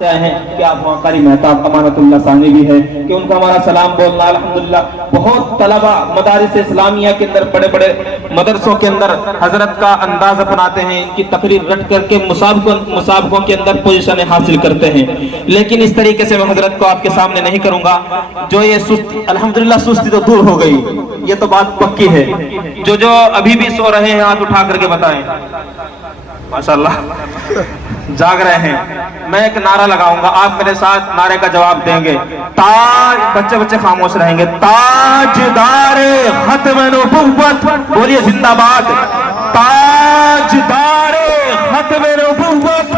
ہیں کہ آپ وہاں قاری مہتاب امانت اللہ ثانی بھی ہے کہ ان کا ہمارا سلام بولنا الحمدللہ. بہت طلبہ مدارس اسلامیہ کے اندر بڑے بڑے مدرسوں کے اندر حضرت کا انداز اپناتے ہیں, ان کی تقریر رٹ کر کے مسابقوں کے اندر پوزیشنیں حاصل کرتے ہیں. لیکن اس طریقے سے میں حضرت کو آپ کے سامنے نہیں کروں گا. جو یہ سستی, الحمدللہ سستی تو دور ہو گئی, یہ تو بات پکی ہے. جو ابھی بھی سو رہے ہیں ہاتھ اٹھا کر کے بتائیں. ماشاءاللہ جاگ رہے ہیں. میں ایک نعرہ لگاؤں گا, آپ میرے ساتھ نعرے کا جواب دیں گے. تاج, بچے خاموش رہیں گے. تاجدار ختم نبوت, بولیے زندہ باد. تاجدار ختم نبوت,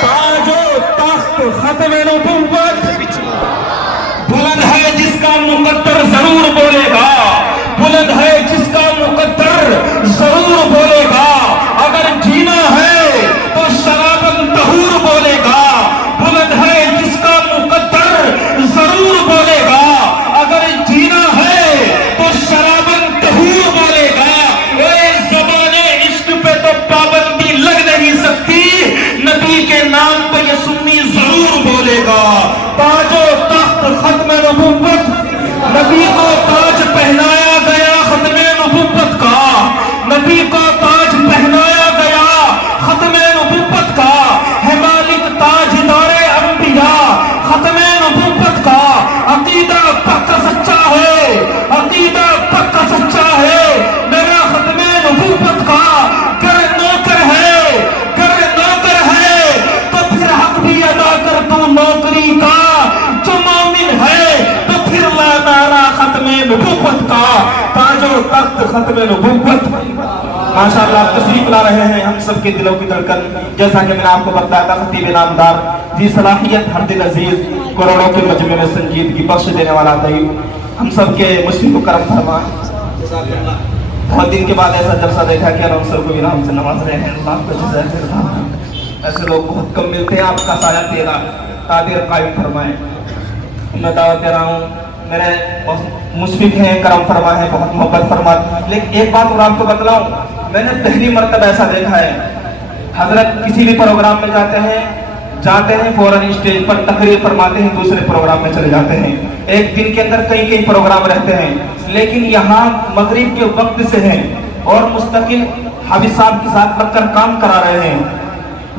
تاج و تخت ختم نبوت. بلند ہے جس کا مقدر ضرور بولے گا, بلند ہے جس کا مقدر ضرور بولے گا. اگر جینا ہے تو شرابن طہور بولے گا. بلند ہے جس کا مقدر ضرور بولے گا. اگر جینا ہے تو شرابن طہور بولے گا. اے زبان عشق پہ تو پابندی لگ نہیں سکتی, نبی کے نام پہ یہ سنی ضرور بولے گا. تاج و تخت ختم نبوت, نبی کو تاج پہنایا گیا ختم نبوت کا. نبی کو تاج پہنایا گیا ختم نبوت کا. ہے مالک تاجدار انبیاء ختم نبوت کا. عقیدہ پکا سچا ہے, عقیدہ پکا سچا ہے میرا ختم نبوت کا. گر نوکر ہے, گر نوکر ہے تو پھر حق بھی ادا کر تو نوکری کا. جو مومن ہے تو پھر لا نعرہ ختم نبوت کا. تاج و تخت ختم نبوت. ماشاءاللہ آپ تشریف لا رہے ہیں ہم سب کے دلوں کی دھڑکن. جیسا کہ میں نے آپ کو بتایا تھا, خطیب نامدار جی صلاحیت, ہر دل عزیز, کروڑوں کے مجمع میں سنجیدگی بخش دینے والا طیب, ہم سب کے مسلم کو کرم فرمائے. بہت دن کے بعد ایسا جلسہ دیکھا کہ اناؤنسر کو بھی نام سے نواز رہے ہیں. اللہ کو جزائے, ایسے لوگ بہت کم ملتے ہیں. آپ کا سایہ تیرا قادر قائم فرمائے. میں دعوت دے رہا ہوں, میرے مشفق ہیں, کرم فرما ہے, بہت محبت فرما. لیکن ایک بات اور آپ کو بتلاؤں, میں نے پہلی مرتبہ ایسا دیکھا ہے, حضرت کسی بھی پروگرام میں جاتے ہیں فوراً اسٹیج پر تقریر فرماتے ہیں, دوسرے پروگرام میں چلے جاتے ہیں. ایک دن کے اندر کئی پروگرام رہتے ہیں, لیکن یہاں مغرب کے وقت سے ہیں اور مستقل حافظ صاحب کے ساتھ لگ کر کام کرا رہے ہیں.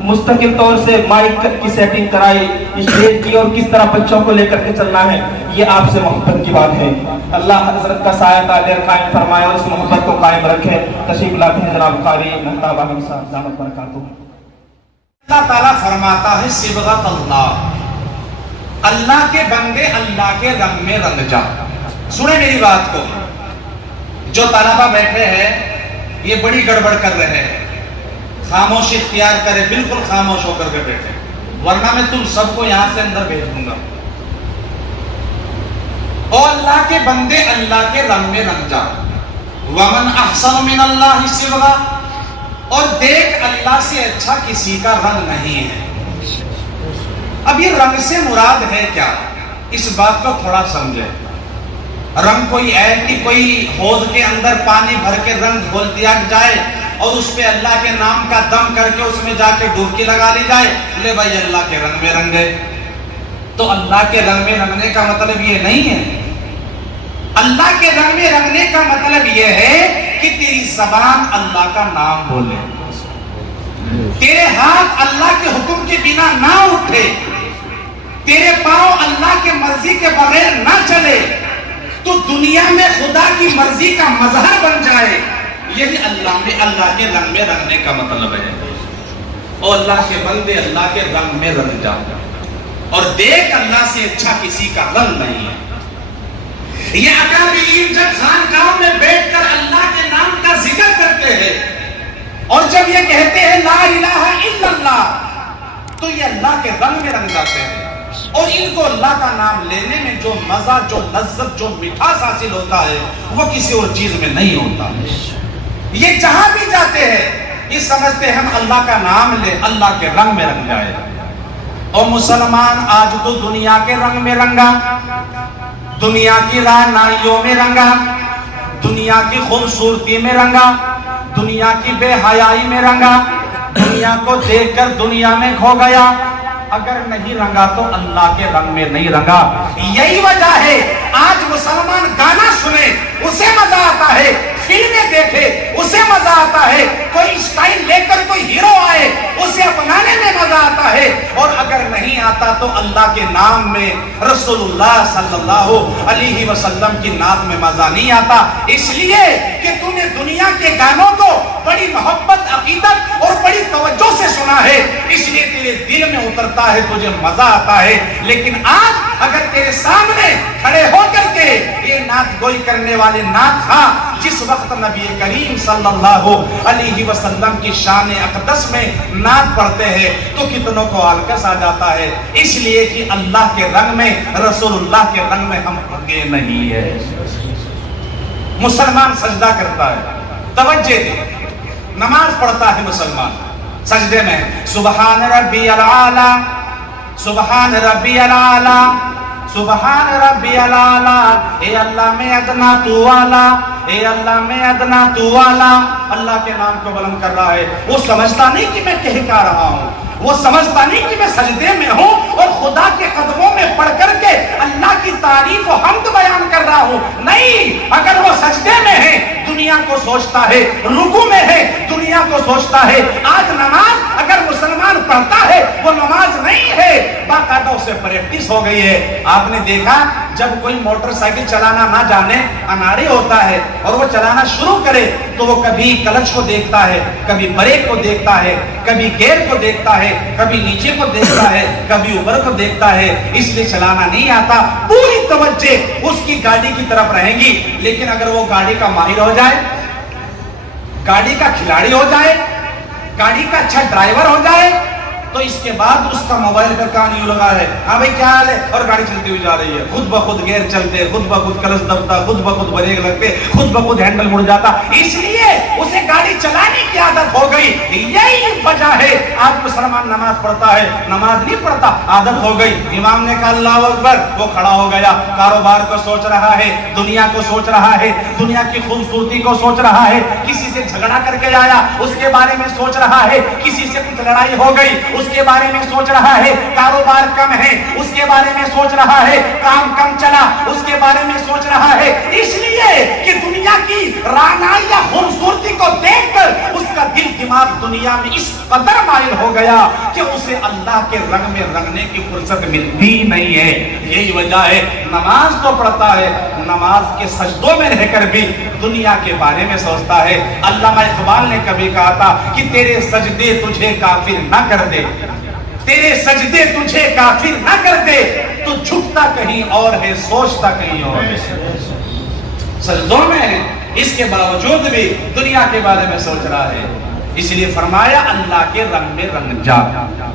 مستقل طور سے مائک کی سیٹنگ کرائی, اسٹیج کی, اور کس طرح بچوں کو لے کر کے چلنا ہے, یہ آپ سے محبت کی بات ہے. اللہ حضرت کا سایہ قادر قائم فرمائے اور اس محبت کو قائم رکھے. تشریف لاتے ہیں جناب قاری مہتاب احمد صاحب, دامت برکاتہ. اللہ تعالیٰ فرماتا ہے صبغت اللہ, اللہ کے بندے اللہ کے رنگ میں رنگ جا. سنیں میری بات کو, جو طلبہ بیٹھے ہیں یہ بڑی گڑبڑ کر رہے ہیں. خاموشی اختیار کرے, بالکل خاموش ہو کر کے بیٹھے, ورنہ میں تم سب کو یہاں سے اندر بھیج دوں گا. اور اللہ کے بندے اللہ کے رنگ میں رنگ جا. ومن احسن من اللہ صبغہ, اور دیکھ اللہ سے اچھا کسی کا رنگ نہیں ہے. اب یہ رنگ سے مراد ہے کیا, اس بات کو تھوڑا سمجھے. رنگ کوئی ہے کہ کوئی حوض کے اندر پانی بھر کے رنگ گھول دیا جائے اور اس پہ اللہ کے نام کا دم کر کے اس میں جا کے ڈبکی لگا لی جائے, لے بھائی اللہ کے رنگ میں رنگے. تو اللہ کے رنگ میں رنگنے کا مطلب یہ نہیں ہے. اللہ کے رنگ میں رنگنے کا مطلب یہ ہے کہ تیری زبان اللہ کا نام بولے, تیرے ہاتھ اللہ کے حکم کے بنا نہ اٹھے, تیرے پاؤں اللہ کے مرضی کے بغیر نہ چلے, تو دنیا میں خدا کی مرضی کا مظہر بن جائے. یہی اللہ کے رنگ میں رنگنے کا مطلب ہے. اور اللہ کے بندے اللہ کے رنگ میں رنگ جا, اور دیکھ اللہ سے اچھا کسی کا رنگ نہیں ہے. یہ اکابرین جب خانقاہوں میں بیٹھ کر اللہ کے نام کا ذکر کرتے ہیں اور جب یہ کہتے ہیں لا الہ الا اللہ, تو یہ اللہ کے رنگ میں رنگ جاتے ہیں. اور ان کو اللہ کا نام لینے میں جو مزہ, جو لذت, جو مٹھاس حاصل ہوتا ہے وہ کسی اور چیز میں نہیں ہوتا. یہ جہاں بھی جاتے ہیں یہ سمجھتے ہیں ہم اللہ کا نام لے, اللہ کے رنگ میں رنگ جائے. اور مسلمان آج تو دنیا کے رنگ میں رنگا, دنیا کی رعنائیوں میں رنگا, دنیا کی خوبصورتی میں رنگا, دنیا کی بے حیائی میں رنگا, دنیا کو دیکھ کر دنیا میں کھو گیا. اگر نہیں رنگا تو اللہ کے رنگ میں نہیں رنگا. یہی وجہ ہے آج مسلمان گانا سنے اسے مزہ آتا ہے, فلمیں دیکھے اسے مزہ آتا ہے, کوئی اسٹائل لے کر کوئی ہیرو آئے اسے اپنانے میں مزہ آتا ہے, اور اگر نہیں آتا تو اللہ کے نام میں رسول اللہ صلی اللہ علیہ وسلم کی نعت میں مزہ نہیں آتا. اس لیے کہ تو نے دنیا کے گانوں کو بڑی محبت, عقیدت اور بڑی توجہ سے سنا ہے, اس لیے تیرے دل میں اترتا ہے, تجھے مزہ آتا ہے. لیکن آج اگر تیرے سامنے کھڑے ہو کر کے یہ نعت گوئی کرنے والے نعت خواں جس وقت نبی کریم صلی اللہ علیہ وسلم کی شان اقدس میں نعت پڑھتے ہیں تو کتنوں کو آلکس آ جاتا ہے, اس لیے کہ اللہ کے رنگ میں, رسول اللہ کے رنگ میں ہم رنگے نہیں ہے. مسلمان سجدہ کرتا ہے, توجہ دے, نماز پڑھتا ہے مسلمان, سجدے میں سبحان ربی العالی, سبحان ربی العالی, سبحان ربی العالی, اے اللہ میں ادنا تو والا, اے اللہ میں ادنا تو والا. اللہ کے نام کو بلند کر رہا ہے. وہ سمجھتا نہیں کہ میں کہہ کیا رہا ہوں, وہ سمجھتا نہیں کہ میں سجدے میں ہوں اور خدا کے قدموں میں پڑھ کر کے اللہ کی تعریف و حمد بیان کر رہا ہوں. نہیں, اگر وہ سجدے میں ہے دنیا کو سوچتا ہے, رکوع میں ہے دنیا کو سوچتا ہے. آج نماز اگر مسلمان پڑھتا ہے وہ نماز نہیں ہے, باقاعدہ اسے پریکٹس ہو گئی ہے. آپ نے دیکھا جب کوئی موٹر سائیکل چلانا نہ جانے, اناڑی ہوتا ہے اور وہ چلانا شروع کرے تو وہ کبھی کلچ کو دیکھتا ہے, کبھی بریک کو دیکھتا ہے, کبھی گیئر کو دیکھتا ہے, کبھی نیچے کو دیکھتا ہے, کبھی اوپر کو دیکھتا ہے, اس لیے چلانا نہیں آتا. پوری توجہ اس کی گاڑی کی طرف رہے گی. لیکن اگر وہ گاڑی کا ماہر ہو جائے, گاڑی کا کھلاڑی ہو جائے, گاڑی کا اچھا ڈرائیور ہو جائے تو اس کے بعد اس کا موبائل پر کان یوں لگا ہے, ہاں بھائی کیا حال ہے, اور گاڑی چلتی ہوئی جا رہی ہے, خود بخود گیئر چلتے, خود بخود کلچ دبتا, خود بخود بریک لگتے, خود بخود ہینڈل مڑ جاتا. اس لیے اسے گاڑی چلانے کی عادت ہو گئی. یہی وجہ ہے آج مسلمان نماز پڑھتا ہے, نماز نہیں پڑھتا, عادت ہو گئی. امام نے کہا اللہ اکبر, وہ کھڑا ہو گیا, کاروبار کو سوچ رہا ہے, دنیا کو سوچ رہا ہے, دنیا کی خوبصورتی کو سوچ رہا ہے, کسی سے جھگڑا کر کے آیا اس کے بارے میں سوچ رہا ہے, کسی سے کچھ لڑائی ہو گئی اس کے بارے میں سوچ رہا ہے, کاروبار کم ہے اس کے بارے میں سوچ رہا ہے, کام کم چلا اس کے بارے میں سوچ رہا ہے. اس لیے کہ دنیا کی رعنائی یا خوبصورتی کو دیکھ کر اس کا دل دماغ دنیا میں اس قدر مائل ہو گیا کہ اسے اللہ کے رنگ میں رنگنے کی فرصت ملتی نہیں ہے. یہی وجہ ہے نماز تو پڑھتا ہے, نماز کے سجدوں میں رہ کر بھی دنیا کے بارے میں سوچتا ہے. علامہ اقبال نے کبھی کہا تھا کہ تیرے سجدے تجھے کافر نہ کر دے, تیرے سجدے تجھے کافر نہ کر دے, تو جھکتا کہیں اور ہے, سوچتا کہیں اور ہے. سجدوں میں ہے, اس کے باوجود بھی دنیا کے بارے میں سوچ رہا ہے. اس لیے فرمایا اللہ کے رنگ میں رنگ جا,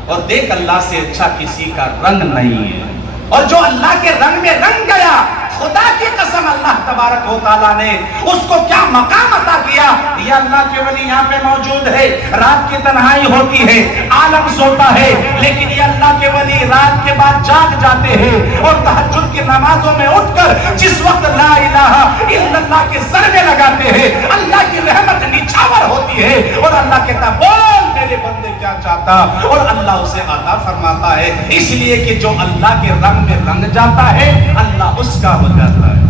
اور دیکھ اللہ سے اچھا کسی کا رنگ نہیں ہے. اور جو اللہ کے رنگ میں رنگ گیا, خدا کی قسم اللہ تبارک و تعالیٰ نے اس کو کیا مقام عطا کیا. یہ اللہ کے ولی یہاں پہ موجود ہے, رات کی تنہائی ہوتی ہے, عالم سوتا ہے, لیکن یہ اللہ کے ولی رات کے بعد جاگ جاتے ہیں اور تہجد کی نمازوں میں اٹھ کر جس وقت لا الہ الا اللہ کے ضربے لگاتے ہیں, اللہ کی رحمت نچھاور ہوتی ہے اور اللہ کہتا ہے بول میرے بندے کیا چاہتا, اور اللہ اسے عطا فرماتا ہے. اس لیے کہ جو اللہ کے رنگ میں رنگ جاتا ہے اللہ اس کا ہو جاتا ہے.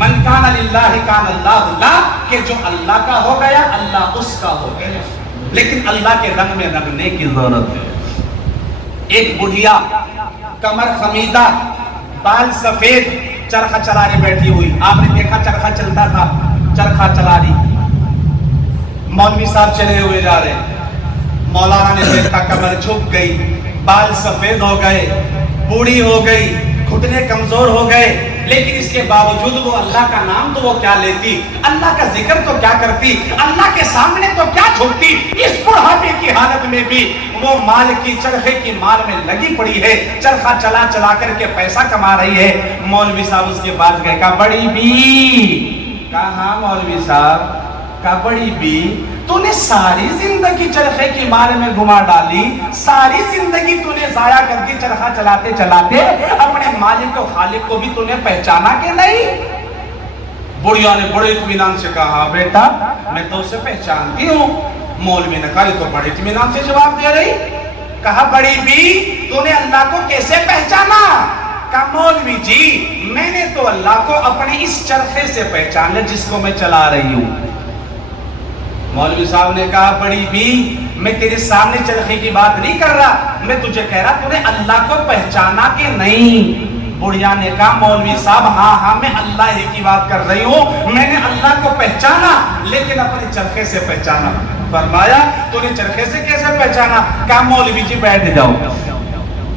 من کان للہ کان اللہ لا, کہ جو اللہ کا ہو گیا اللہ اس کا ہو گیا. لیکن اللہ کے رنگ میں رنگنے کی ضرورت ہے. ایک بڑھیا کمر خمیدہ, بال سفید, چرخہ چلا رہی بیٹھی ہوئی. آپ نے دیکھا چرخہ چلتا تھا, چرخہ چلا رہی, مولوی صاحب چلے ہوئے جا رہے, مولانا نے دیکھا کمر جھک گئی, بال سفید ہو گئے, بوڑھی ہو گئی, گھٹنے کمزور ہو گئے, لیکن اس کے باوجود وہ اللہ کا نام تو وہ کیا لیتی, اللہ کا ذکر تو کیا کرتی, اللہ کے سامنے تو کیا جھکتی. اس بڑھاپے کی حالت میں بھی وہ مال کی, چرخے کی مال میں لگی پڑی ہے, چرخہ چلا چلا کر کے پیسہ کما رہی ہے. مولوی صاحب اس کے پاس گئے, کہا بڑی بی, کہا ہاں مولوی صاحب, کہا بڑی بی تو نے ساری زندگی چرخے کی مار میں گھما ڈالی, ساری زندگی تو نے ضائع کر دی چرخہ چلاتے چلاتے, اپنے مالک و خالق کو بھی تو نے پہچانا کہ نہیں. بڑھیا نے بڑے اطمینان سے کہا ہاں بیٹا میں تو اسے پہچانتی ہوں. مولوی نے کہا تو بڑے اطمینان سے جواب دے رہی, کہا بڑی بی تو نے اللہ کو کیسے پہچانا؟ کہا مولوی جی میں نے تو اللہ کو اپنے اس چرخے سے پہچانا جس کو میں چلا رہی ہوں۔ مولوی صاحب نے کہا بڑی بی میں تیرے سامنے چرخے کی بات نہیں کر رہا، میں تجھے کہہ رہا تو نے اللہ کو پہچانا کہ نہیں؟ بڑھیا نے کہا مولوی صاحب ہاں میں اللہ ہی کی بات کر رہی ہوں، میں نے اللہ کو پہچانا لیکن اپنے چرخے سے پہچانا۔ فرمایا تو نے چرخے سے کیسے پہچانا؟ کہا مولوی جی بیٹھ جاؤ۔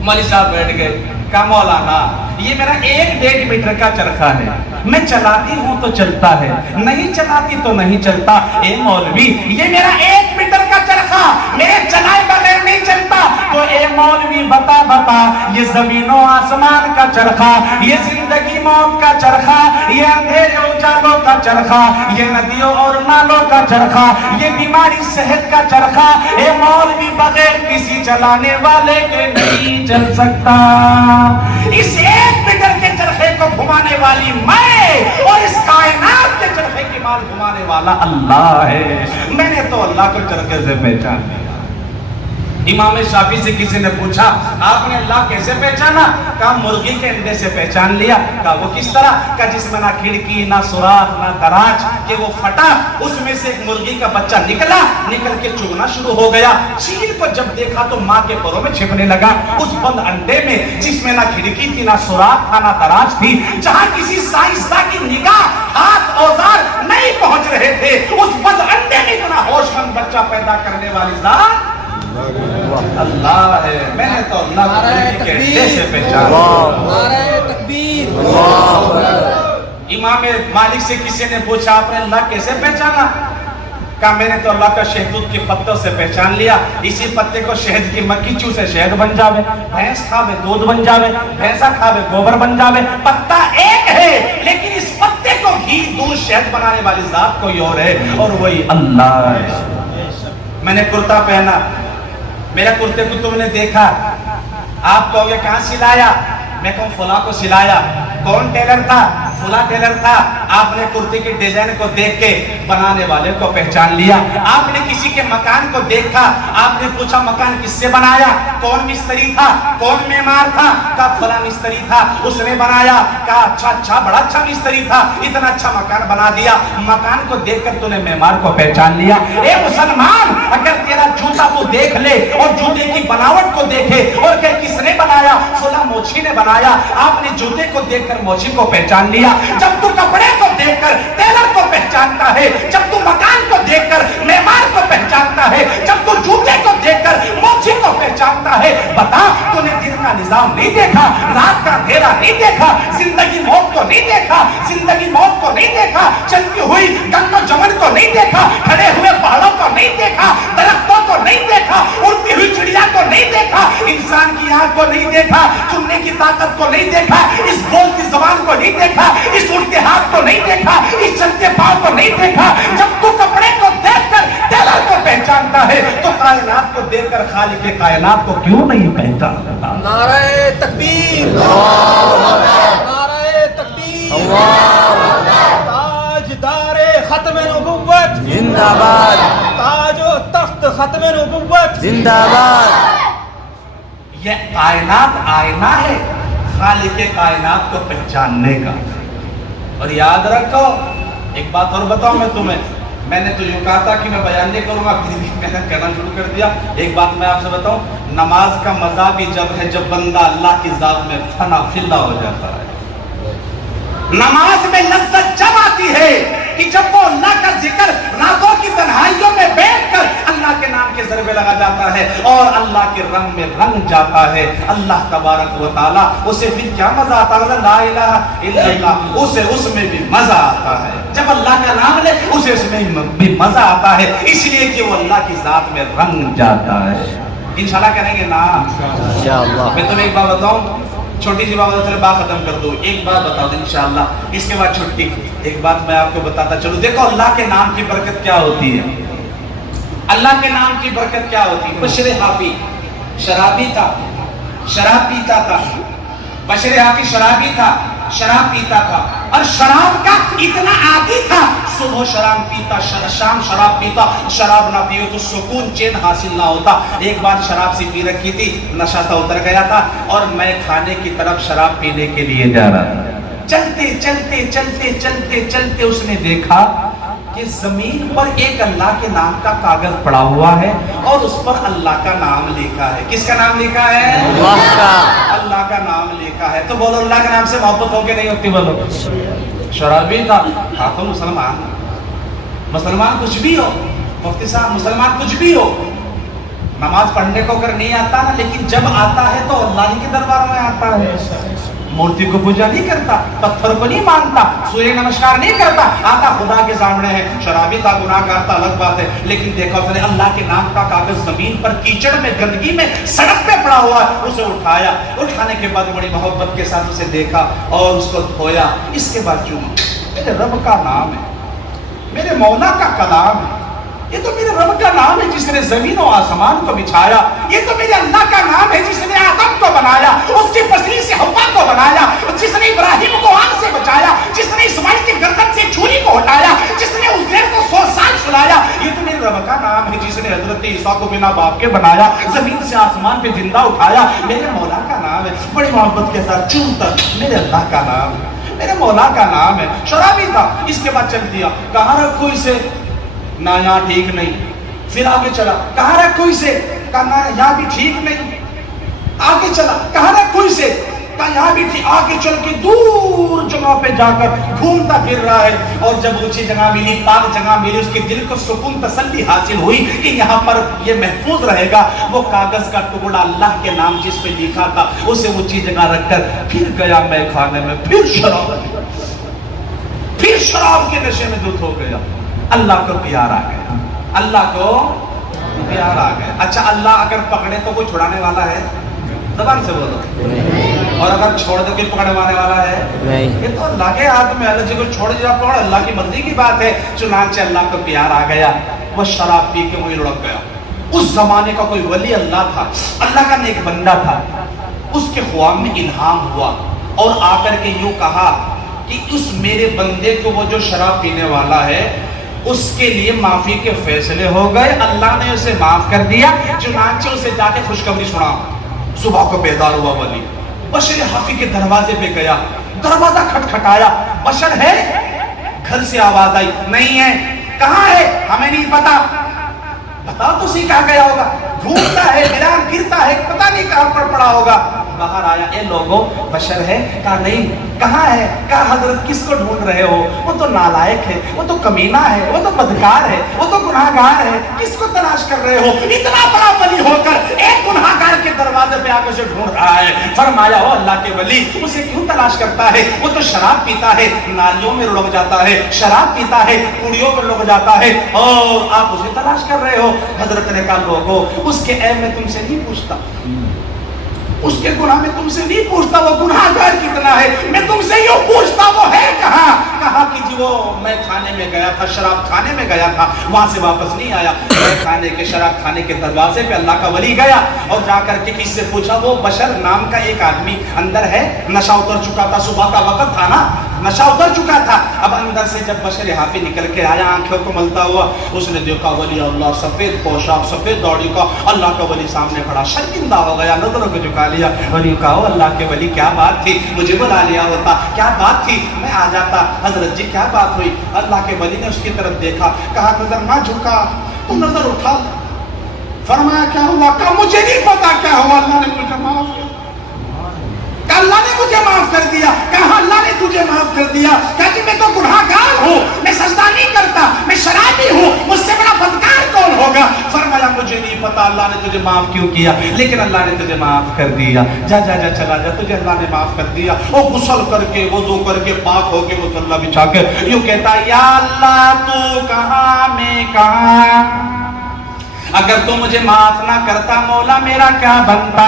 مولوی صاحب بیٹھ گئے۔ کہا مولانا یہ میرا 1.5 میٹر کا چرخا ہے، میں چلاتی ہوں تو چلتا ہے، نہیں چلاتی تو نہیں چلتا۔ اے مولوی یہ میرا 1 میٹر کا چرخا میرے چلائے بغیر نہیں چلتا، تو اے مولوی بتا یہ زمین و آسمان کا چرخا، یہ زندگی موت کا چرخا، یہ اندھیرے اجالوں کا چرخا، یہ ندیوں اور نالوں کا چرخا، یہ بیماری صحت کا چرخا، اے مولوی بغیر کسی چلانے والے کے نہیں چل سکتا۔ اس 1 میٹر کے چرخے کو گھمانے والی میں اور اس کائنات کے چرخے کی مال گھمانے والا اللہ ہے۔ میں نے تو اللہ کو چرخے سے پہچانا۔ امام شافعی سے کسی نے پوچھا آپ نے اللہ کیسے پہچانا؟ کہا مرغی کے انڈے سے پہچان لیا۔ کہا وہ کس طرح؟ کہا جس میں نہ کھڑکی نہ سوراخ نہ دراج، کہ وہ پھٹا اس میں سے ایک مرغی کا بچہ نکل کے چگنا شروع ہو گیا، چیل کو جب دیکھا تو ماں کے پروں میں چھپنے لگا۔ اس بند انڈے میں جس میں نہ کھڑکی تھی نہ سوراخ تھا نہ دراج تھی، جہاں کسی سائنسداں کی نگاہ ہاتھ اوزار نہیں پہنچ رہے تھے، اس بند انڈے میں اتنا ہوش مند بچہ پیدا کرنے والی ذات اللہ ہے۔ میں نے تو اللہ کو کے انڈے سے پہچانا۔ نعرہ تکبیر۔ امام مالک سے کسی نے پوچھا آپ نے اللہ کیسے پہچانا؟ کہا میں نے تو اللہ کا شہتوت کے پتوں سے پہچان لیا، اسی پتے کو شہد کی مکھی چوسے شہد بن جاوے، بھینس کھاوے دودھ بن جاوے، بھینسا کھاوے گوبر بن جاوے، پتا ایک ہے لیکن اس پتے کو گھی دودھ شہد بنانے والی ذات کوئی اور ہے، اور وہی اللہ ہے۔ میں نے کرتا پہنا، میرا کرتے کو تم نے دیکھا، آپ کہو گے کہاں سلایا؟ میں کہوں فلاں کو سلایا۔ کون ٹیلر تھا؟ فلاں ٹیلر تھا۔ آپ نے کرتے کے ڈیزائن کو دیکھ کے بنانے والے کو پہچان لیا۔ آپ نے کسی کے مکان کو دیکھا، آپ نے پوچھا مکان کس سے بنایا؟ کون مستری تھا؟ کون معمار تھا؟ کہا فلاں مستری تھا، اس نے بنایا۔ کہا اچھا بڑا اچھا مستری تھا، اتنا اچھا مکان بنا دیا۔ مکان کو دیکھ کر تو نے معمار کو پہچان لیا۔ اے مسلمان اگر تیرا جوتا کو دیکھ لے اور جوتے کی بناوٹ کو دیکھے اور کہ کس نے بنایا؟ فلاں موچی نے بنایا۔ آپ نے جوتے کو دیکھ کر موچی کو پہچان لیا۔ جب تو کپڑے کو دیکھ کر ٹیلر کو پہچانتا ہے، جب تو مکان کو دیکھ کر معمار کو پہچانتا ہے، جب تو جوتے کو دیکھ کر موچی کو پہچانتا ہے، بتا تو نے دن کا نظام نہیں دیکھا، رات کا اندھیرا نہیں دیکھا، زندگی موت کو نہیں دیکھا، زندگی موت کو نہیں دیکھا، چلتی ہوئی گنگ و جمن کو نہیں دیکھا، کھڑے ہوئے پہاڑوں کو نہیں دیکھا، درختوں کو نہیں دیکھا، اڑتی ہوئی چڑیا کو نہیں دیکھا، انسان کی آنکھ کو نہیں دیکھا، سننے کی طاقت کو نہیں دیکھا، اس بولتی زبان کو نہیں دیکھا، اس اڑتے ہاتھ کو نہیں دیکھا، اس چلتے پاؤں کو نہیں دیکھا۔ جب تو کپڑے کو دیکھ کر ٹیلر کو پہچانتا ہے تو کائنات کو دیکھ کر خالق کائنات کو کیوں نہیں پہچانتا؟ نعرہ تکبیر۔ نعرہ تکبیر۔ تاجدار ختم نبوت زندہ باد، تاج و تخت ختم نبوت زندہ باد۔ یہ کائنات آئینہ ہے خالق کائنات کو پہچاننے کا۔ اور یاد رکھو ایک بات اور بتاؤں میں تمہیں، میں نے تو یوں کہا تھا کہ میں بیان نہیں کروں گا، پھر بھی میں نے کہنا شروع کر دیا۔ ایک بات میں آپ سے بتاؤں، نماز کا مزہ بھی جب ہے جب بندہ اللہ کی ذات میں فنا فلا ہو جاتا ہے۔ نماز میں لذت جب آتی ہے کہ جب وہ اللہ کا ذکر راتوں کی تنہائیوں میں بیٹھ کر اللہ کے نام کے ضربے لگا جاتا ہے اور اللہ کے رنگ میں رنگ جاتا ہے اللہ تبارک و تعالیٰ، اسے پھر کیا مزہ آتا ہے؟ لا الہ الا اللہ، اسے اس میں بھی مزہ آتا ہے۔ جب اللہ کا نام لے اسے اس میں بھی مزہ آتا ہے، اس لیے کہ وہ اللہ کی ذات میں رنگ جاتا ہے۔ انشاءاللہ کریں گے نا؟ انشاءاللہ۔ میں تمہیں ایک بات بتاؤں، چھوٹی سی بات چلے بات ختم کر دو، ایک بات بتا دوں انشاءاللہ، اس کے بعد چھٹی۔ ایک بات میں آپ کو بتاتا چلو، دیکھو اللہ کے نام کی برکت کیا ہوتی ہے، اللہ کے نام کی برکت کیا ہوتی ہے۔ بشر حافی شرابی تھا، شراب پیتا تھا، بشر حافی شرابی تھا، شراب پیتا تھا اور شراب کا اتنا عادی تھا، صبح شراب پیتا، شام شراب پیتا، شراب نہ پیو تو سکون چین حاصل نہ ہوتا۔ ایک بار شراب سے پی رکھی تھی، نشہ سا اتر گیا تھا اور میں کھانے کی طرف شراب پینے کے لیے جا رہا تھا۔ چلتے چلتے چلتے چلتے چلتے اس نے دیکھا کہ زمین پر ایک اللہ کے نام کا کاغذ پڑا ہوا ہے اور اس پر اللہ کا نام لکھا ہے۔ کس کا نام لکھا ہے؟ اللہ کا۔ اللہ کا نام لکھا ہے۔ تو بولو اللہ کے نام سے محبت ہو کے نہیں ہوتی؟ بولو۔ شرابی تھا، ہاں تو مسلمان، مسلمان کچھ بھی ہو، مفتی صاحب مسلمان کچھ بھی ہو، نماز پڑھنے کو اگر نہیں آتا نا، لیکن جب آتا ہے تو اللہ ہی کے دربار میں آتا ہے، مورتی کو پوجا نہیں کرتا، پتھر کو نہیں مانتا، سورج نمسکار نہیں کرتا، آتا خدا کے سامنے ہے۔ شرابی تھا، گناہ گار تھا، الگ بات ہے، لیکن دیکھا اس نے اللہ کے نام کا کاغذ زمین پر کیچڑ میں، گندگی میں، سڑک پہ پڑا ہوا ہے، اسے اٹھایا، اٹھانے کے بعد بڑی محبت کے ساتھ اسے دیکھا اور اس کو دھویا، اس کے بعد چوما۔ میرے رب کا نام ہے، میرے مولا کا کلام ہے، یہ تو میرے رب کا نام ہے جس نے زمین و آسمان کو بچھایا، یہ تو میرے اللہ کا نام ہے جس نے آدم کو بنایا، اس کی پسلی سے حوا کو بنایا، جس نے ابراہیم کو آگ سے بچایا، جس نے اسماعیل کی گردن سے چھری کو ہٹایا، جس نے عزیر کو 100 سال سلایا، یہ تو میرے رب کا نام ہے جس نے حضرت عیسیٰ کو بنا باپ کے بنایا، زمین سے آسمان پہ زندہ اٹھایا، میرے مولا کا نام ہے۔ بڑی محبت کے ساتھ چومتا، میرے اللہ کا نام ہے، میرے مولا کا نام ہے۔ شرابی تھا، اس کے بعد چل دیا، کہاں رکھو اسے؟ نہ یہاں ٹھیک نہیں، پھر آگے چلا، کہاں رکھو اسے؟ کہا نہ یہاں بھی ٹھیک نہیں، آگے چلا، کہاں رکھو اسے؟ کہا یہاں بھی ٹھیک، آگے چل کے دور جگہ پہ جا کر گھومتا پھر رہا ہے، اور جب اونچی جگہ ملی، پاک جگہ ملی، اس کے دل کو سکون تسلی حاصل ہوئی کہ یہاں پر یہ محفوظ رہے گا، وہ کاغذ کا ٹکڑا اللہ کے نام جس پہ لکھا تھا اسے اونچی جگہ رکھ کر پھر گیا میں کھانے میں، پھر شراب کے نشے میں دھت ہو گیا۔ اللہ کو پیار آ گیا، اللہ کو پیار آ گیا۔ اچھا اللہ اگر پکڑے تو کوئی چھڑانے والا ہے؟ زبان سے بولو۔ اور اگر چھوڑ دے کوئی پکڑنے والا ہے؟ نہیں۔ یہ تو اللہ کے ہاتھ میں، اللہ جی کو چھوڑ دیا پکڑ، اللہ کی مرضی کی بات ہے۔ چنانچہ اللہ کو پیار آ گیا، وہ شراب پی کے وہی لڑک گیا۔ اس زمانے کا کوئی ولی اللہ تھا، اللہ کا نیک بندہ تھا، اس کے خواب میں الہام ہوا اور آ کر کے یوں کہا کہ اس میرے بندے کو وہ جو شراب پینے والا ہے اس کے لیے معافی کے فیصلے ہو گئے، اللہ نے اسے معاف کر دیا۔ چنانچہ اسے جا کے خوشخبری سنا۔ صبح کو بیدار ہوا ولی، بشر حافی کے دروازے پہ گیا، دروازہ کھٹکھٹایا، بشر ہے؟ گھر سے آواز آئی، نہیں ہے۔ کہاں ہے؟ ہمیں نہیں پتا۔ بتا تو سی کہاں گیا ہوگا، گھومتا ہے، ویران گرتا ہے، پتہ نہیں کہاں پر پڑا ہوگا۔ باہر آیا، اے لوگوں بشر ہے؟ کہا نہیں۔ کہاں ہے؟ کہا حضرت کس کو ڈھونڈ رہے ہو؟ وہ تو نالائق ہے، وہ تو کمینہ ہے، وہ تو بدکار ہے، وہ تو گناہگار ہے، کس کو تلاش کر رہے ہو؟ اتنا بڑا ولی ہو کر ایک گناہگار کے دروازے پہ آ کے اسے ڈھونڈ رہا ہے۔ فرمایا او اللہ کے ولی، اسے کیوں تلاش کرتا ہے؟ وہ تو شراب پیتا ہے، نالیوں میں لڑک جاتا ہے، شراب پیتا ہے، کوڑیوں پر لڑک جاتا ہے، اور آپ اسے تلاش کر رہے ہو۔ حضرت نے کہا لوگو اس کے عیب میں تم سے نہیں پوچھتا، اس کے گناہ میں تم سے نہیں پوچھتا وہ گناہگار کتنا ہے، میں تم سے یوں پوچھتا وہ ہے کہاں؟ کہا کہ جی وہ میں کھانے میں گیا تھا، شراب کھانے میں گیا تھا، وہاں سے واپس نہیں آیا، میں کھانے کے شراب کھانے کے دروازے پہ اللہ کا ولی گیا اور جا کر کے کس سے پوچھا، وہ بشر نام کا ایک آدمی اندر ہے، نشہ اتر چکا تھا، صبح کا وقت تھا نا، نشہ اتر چکا تھا۔ اب اندر سے جب بشر حافی نکل کے آیا آنکھوں کو ملتا ہوا، اس نے دیکھا ولی اللہ، سفید پوشاک، سفید داڑھی کا اللہ کا ولی سامنے کھڑا، شرمندہ ہو گیا، نظروں کو جھکا لیا اور یوں کہا اللہ کے ولی کیا بات تھی، مجھے بلا لیا ہوتا، کیا بات تھی میں آ جاتا۔ حضرت جی کیا بات ہوئی؟ اللہ کے ولی نے اس کی طرف دیکھا، کہا نظر نہ جھکا، تو نظر اٹھا۔ فرمایا کیا ہوا؟ کہا مجھے نہیں پتا کیا ہوا، اللہ نے مجھے معاف کر دیا، اللہ نے مجھے معاف کر دیا۔ کہا اللہ نے تجھے معاف کر دیا؟ کہا کہ میں تو گناہگار ہوں، میں سجدہ نہیں کرتا، میں شرابی ہوں، مجھ سے بڑا بدکار کون ہوگا؟ فرمایا مجھے نہیں پتا اللہ نے تجھے معاف کیوں کیا، لیکن اللہ نے تجھے معاف کر دیا، جا جا جا چلا جا، تجھے اللہ نے معاف کر دیا۔ وہ غسل کر کے، وضو کر کے، پاک ہو کے، مصلی بچھا کے یوں کہتا یا اللہ تو کہاں میں کہاں، اگر تو مجھے معاف نہ کرتا مولا میرا کیا بنتا؟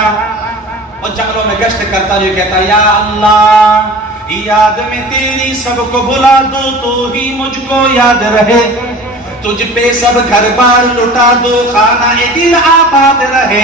اور جنگلوں میں گشت کرتا جو کہتا یا اللہ یاد میں تیری سب کو بھلا دو تو ہی مجھ کو یاد رہے، تجھ پہ سب گھر بار لٹا دو خانہ دل آباد رہے،